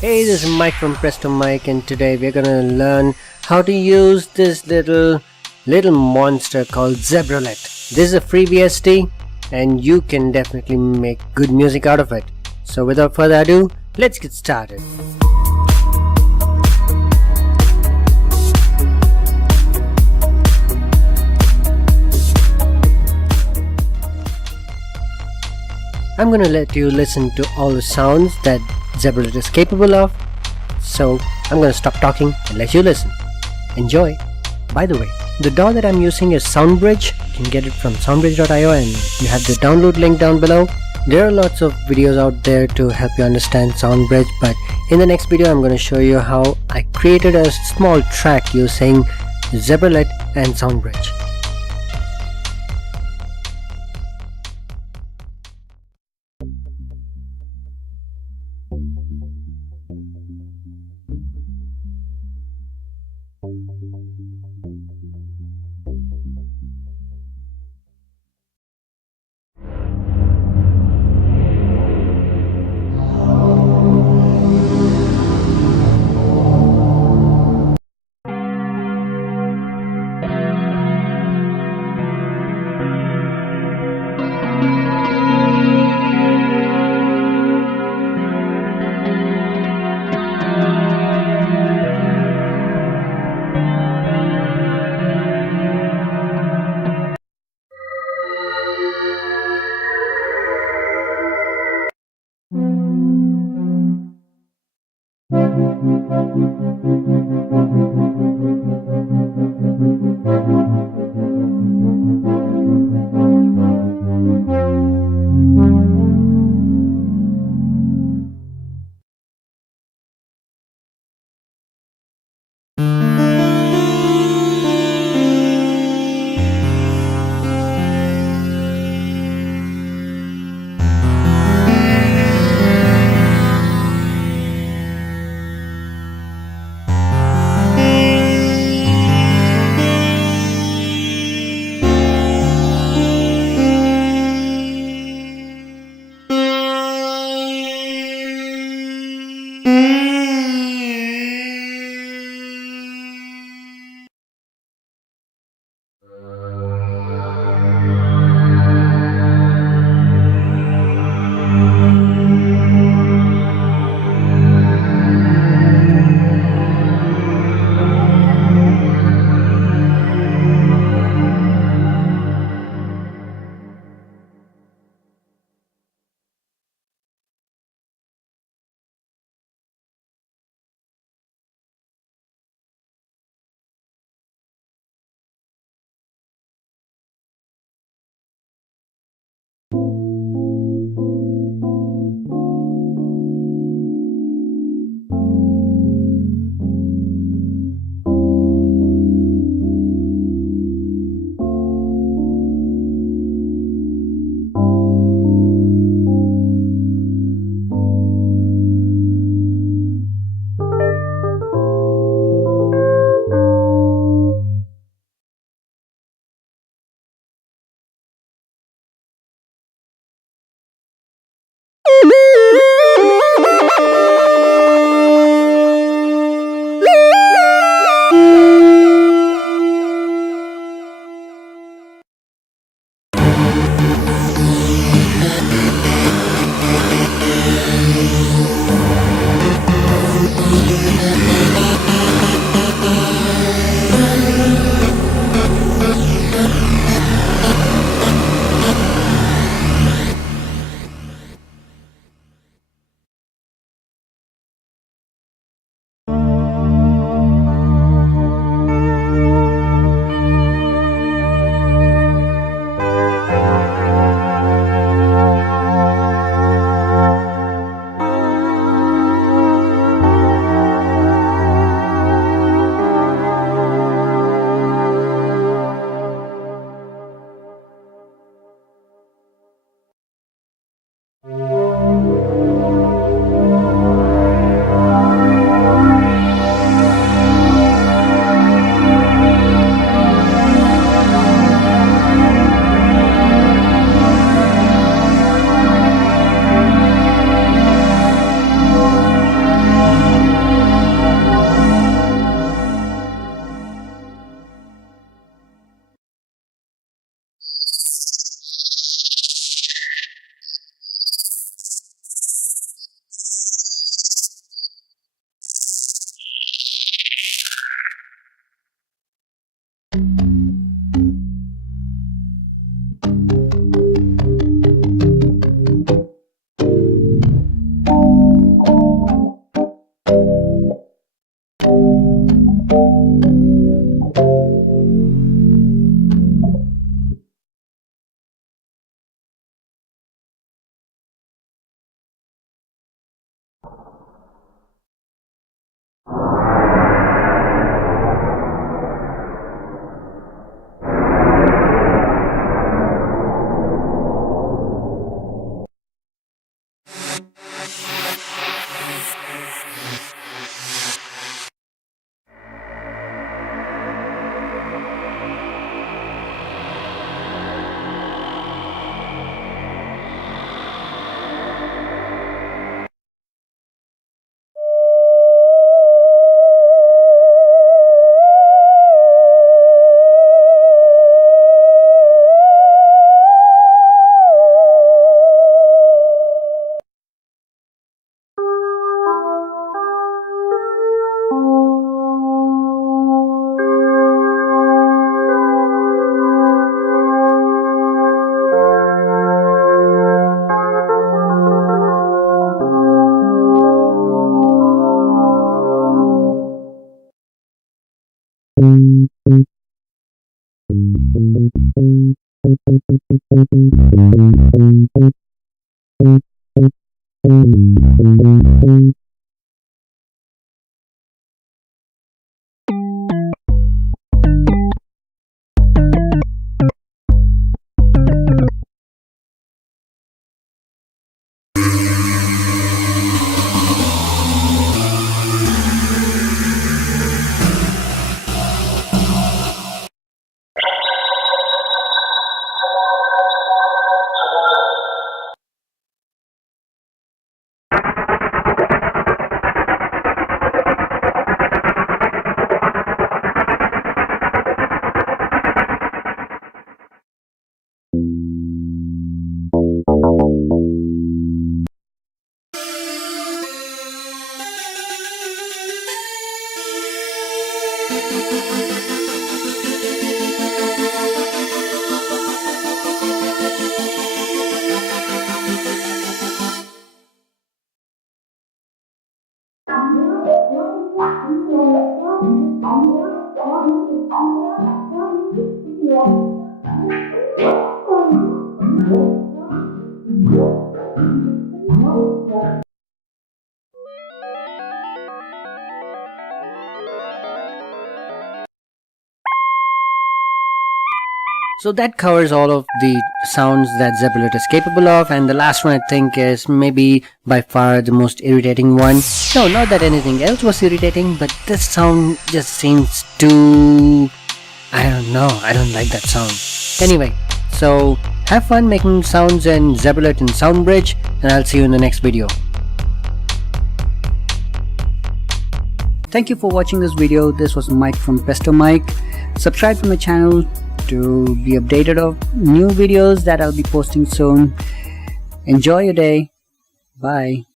Hey, this is Mike from Presto Mike, and today we're gonna learn how to use this little monster called Zebralette. This is a free VST, and you can definitely make good music out of it. So without further ado, let's get started. I'm gonna let you listen to all the sounds that Zebralette is capable of. So I'm gonna stop talking and let you listen. Enjoy! By the way, the DAW that I'm using is SoundBridge. You can get it from soundbridge.io and you have the download link down below. There are lots of videos out there to help you understand SoundBridge, but in the next video I'm gonna show you how I created a small track using Zebralette and SoundBridge. So that covers all of the sounds that Zebralette is capable of, and the last one I think is maybe by far the most irritating one. No, not that anything else was irritating, but this sound just seems too... I don't know, I don't like that sound. Anyway, so have fun making sounds in Zebralette and SoundBridge, and I'll see you in the next video. Thank you for watching this video. This was Mike from Pesto Mike. Subscribe to my channel to be updated of new videos that I'll be posting soon. Enjoy your day. Bye.